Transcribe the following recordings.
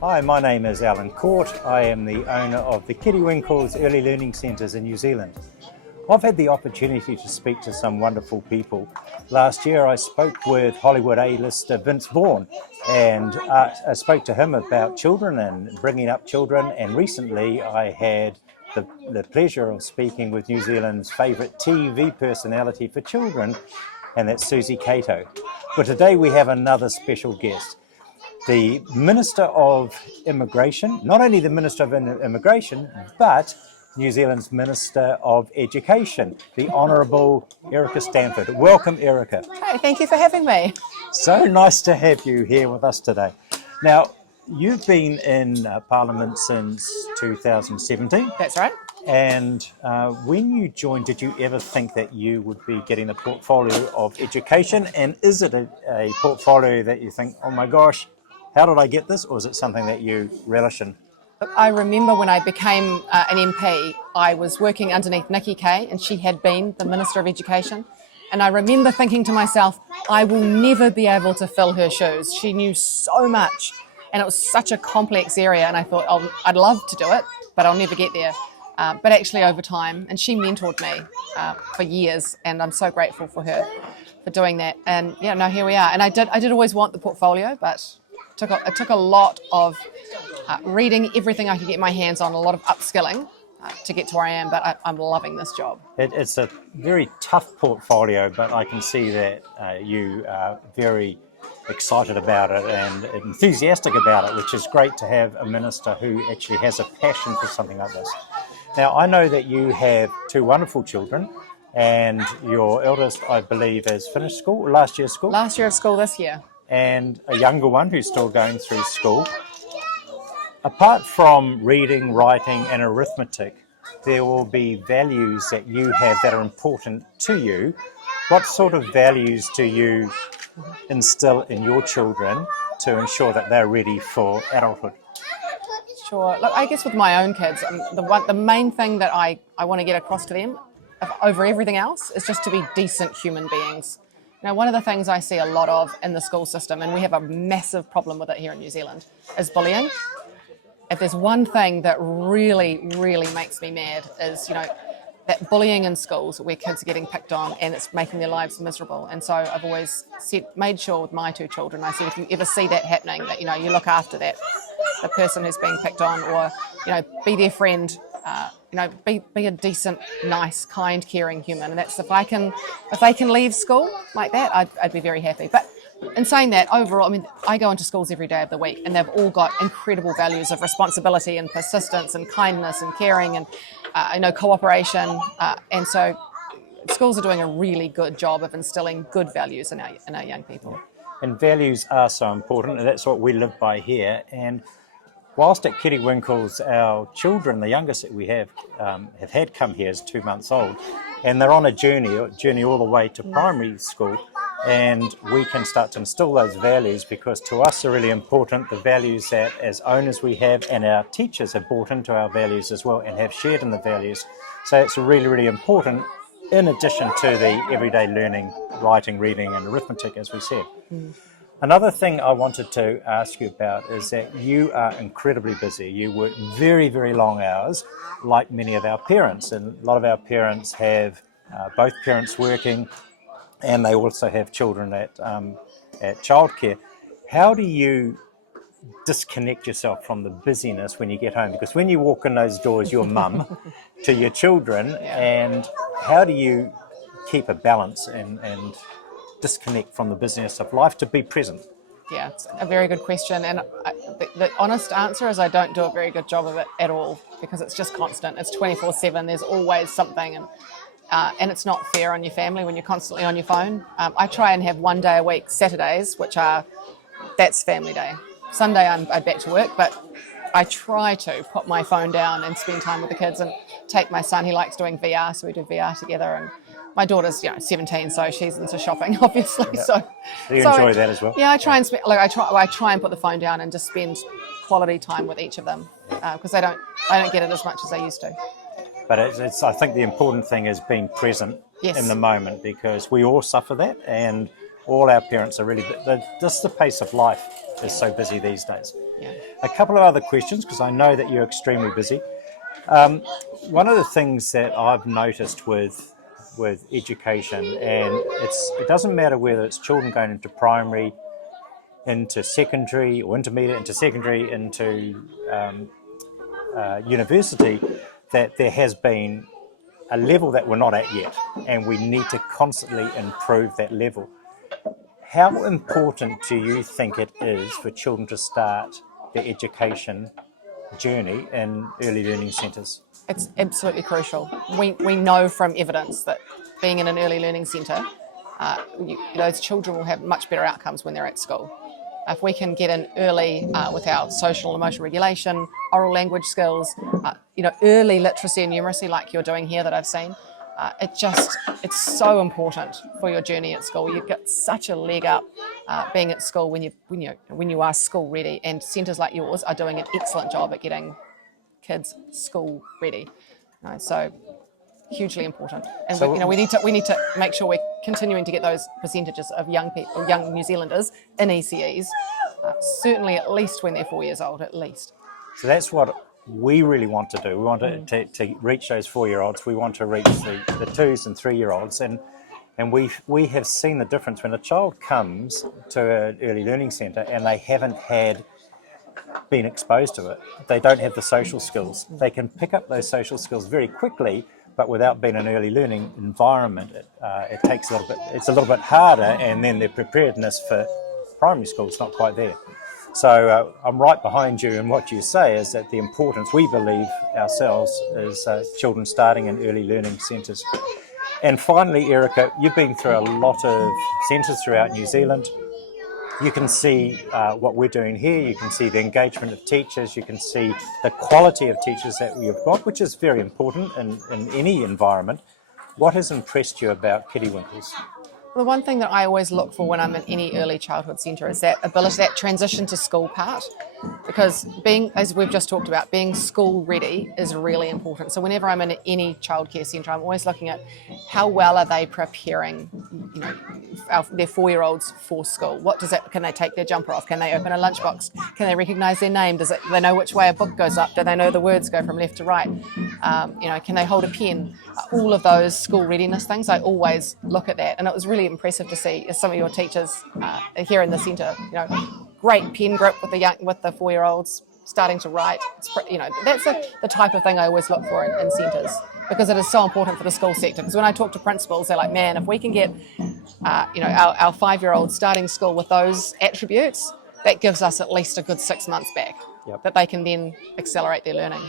Hi, my name is Alan Court. I am the owner of the Kiddywinkles Early Learning Centres in New Zealand. I've had the opportunity to speak to some wonderful people. Last year I spoke with Hollywood A-lister Vince Vaughn, and I spoke to him about children and bringing up children, and recently I had the pleasure of speaking with New Zealand's favourite TV personality for children, and that's Susie Cato. But today we have another special guest, the Minister of Immigration, not only the Minister of Immigration, but New Zealand's Minister of Education, the Honourable Erica Stanford. Welcome, Erica. Hi, thank you for having me. So nice to have you here with us today. Now, you've been in Parliament since 2017. That's right. And when you joined, did you ever think that you would be getting a portfolio of education? And is it a portfolio that you think, oh my gosh, how did I get this? Or is it something that you relish in? I remember when I became an MP, I was working underneath Nikki Kay, and she had been the Minister of Education. And I remember thinking to myself, I will never be able to fill her shoes. She knew so much, and it was such a complex area. And I thought, I'd love to do it, but I'll never get there. But actually over time, and she mentored me for years, and I'm so grateful for her for doing that. And yeah, no, here we are. And I did always want the portfolio, but it took a lot of reading everything I could get my hands on, a lot of upskilling to get to where I am, but I'm loving this job. It's a very tough portfolio, but I can see that you are very excited about it and enthusiastic about it, which is great to have a minister who actually has a passion for something like this. Now, I know that you have two wonderful children, and your eldest, I believe, has finished school, last year of school? Last year of school this year. And a younger one who's still going through school. Apart from reading, writing and arithmetic, there will be values that you have that are important to you. What sort of values do you instill in your children to ensure that they're ready for adulthood? Sure. Look, I guess with my own kids, the main thing that I want to get across to them over everything else is just to be decent human beings. Now, one of the things I see a lot of in the school system, and we have a massive problem with it here in New Zealand, is bullying. If there's one thing that really, really makes me mad is, that bullying in schools where kids are getting picked on and it's making their lives miserable. And so I've always made sure with my two children, I said, if you ever see that happening, that, you look after that, the person who's being picked on, or, be their friend, be a decent, nice, kind, caring human. And that's if they can leave school like that, I'd be very happy. But in saying that, overall, I go into schools every day of the week, and they've all got incredible values of responsibility and persistence and kindness and caring and cooperation. And so schools are doing a really good job of instilling good values in our young people. And values are so important, and that's what we live by here. And whilst at Kiddywinkles, our children, the youngest that we have had come here is 2 months old, and they're on a journey all the way to primary school, and we can start to instill those values, because to us are really important, the values that as owners we have, and our teachers have bought into our values as well and have shared in the values. So it's really, really important, in addition to the everyday learning, writing, reading and arithmetic, as we said. Another thing I wanted to ask you about is that you are incredibly busy. You work very, very long hours, like many of our parents. And a lot of our parents have both parents working, and they also have children at childcare. How do you disconnect yourself from the busyness when you get home? Because when you walk in those doors, you're mum to your children, and how do you keep a balance and disconnect from the busyness of life to be present? Yeah, it's a very good question. And the honest answer is I don't do a very good job of it at all, because it's just constant. It's 24/7. There's always something. And it's not fair on your family when you're constantly on your phone. I try and have one day a week, Saturdays, that's family day. Sunday I'm back to work, but I try to put my phone down and spend time with the kids and take my son. He likes doing VR, so we do VR together. And my daughter's 17, so she's into shopping, obviously. Yeah. So you enjoy that as well? Yeah, I try and I try and put the phone down and just spend quality time with each of them, because I don't get it as much as I used to. But it's I think the important thing is being present Yes. in the moment, because we all suffer that, and all our parents are really, just the pace of life is so busy these days. Yeah. A couple of other questions, because I know that you're extremely busy. One of the things that I've noticed with education, and it doesn't matter whether it's children going into primary, into secondary, or intermediate, into secondary, into university, that there has been a level that we're not at yet, and we need to constantly improve that level. How important do you think it is for children to start their education journey in early learning centres? It's absolutely crucial. We know from evidence that being in an early learning centre, those children will have much better outcomes when they're at school. If we can get in early with our social and emotional regulation, oral language skills, early literacy and numeracy like you're doing here that I've seen, it's so important for your journey at school. You've got such a leg up being at school when you are school ready, and centres like yours are doing an excellent job at getting kids school ready. So hugely important, and so, we need to make sure we're continuing to get those percentages of young New Zealanders in ECEs, certainly at least when they're 4 years old, at least. So that's what we really want to do. We want to reach those 4-year-olds. We want to reach the 2s and 3-year-olds, and we have seen the difference when a child comes to an early learning centre and they haven't been exposed to it. They don't have the social skills. They can pick up those social skills very quickly, but without being an early learning environment, it takes it's a little bit harder, and then their preparedness for primary school is not quite there. So I'm right behind you, and what you say is that the importance, we believe ourselves, is children starting in early learning centres. And finally, Erica, you've been through a lot of centres throughout New Zealand. You can see what we're doing here. You can see the engagement of teachers. You can see the quality of teachers that we've got, which is very important in any environment. What has impressed you about Kiddywinkles? The one thing that I always look for when I'm in any early childhood centre is that ability, that transition to school part, because as we've just talked about, being school ready is really important. So whenever I'm in any childcare centre, I'm always looking at how well are they preparing, their 4-year-olds for school. Can they take their jumper off? Can they open a lunchbox? Can they recognise their name? Do they know which way a book goes up? Do they know the words go from left to right? Can they hold a pen? All of those school readiness things, I always look at that, and it was really impressive to see some of your teachers here in the centre. Great pen grip with the 4-year-olds starting to write. That's the type of thing I always look for in centres, because it is so important for the school sector. Because when I talk to principals, they're like, man, if we can get our 5-year-olds starting school with those attributes, that gives us at least a good 6 months back. Yep. That they can then accelerate their learning.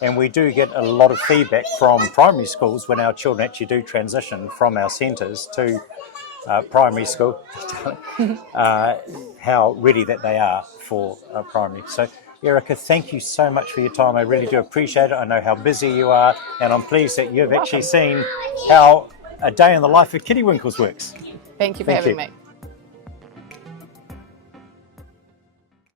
And we do get a lot of feedback from primary schools when our children actually do transition from our centres to primary school, how ready that they are for primary. So, Erica, thank you so much for your time. I really do appreciate it. I know how busy you are, and I'm pleased that you've actually seen how a day in the life of Kiddywinkles works. Thank you for having me.